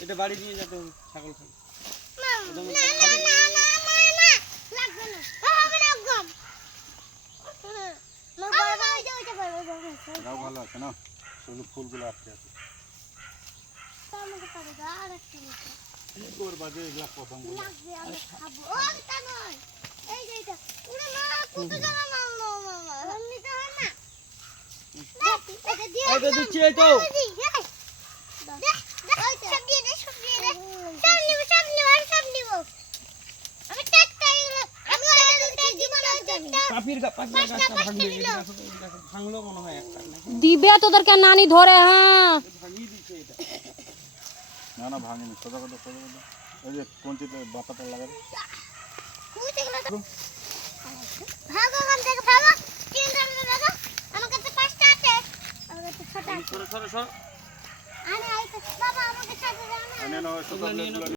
এটা বাড়ি নিয়ে যেতে হবে ছাগল খাবে ভালো আছে না শুধু ফুলগুলো আটকে আছে কি করবা যে এগুলা পছন্দ দিচ্ছি এই তো দিবে তোদেরকে নানি ধরে হ্যাঁ না না ভাঙেনি সোজা কথা ওই যে কোনটিতে বাতাটা লাগাবে সরো সরো সরো বাবা আমাকে সাথে দাও না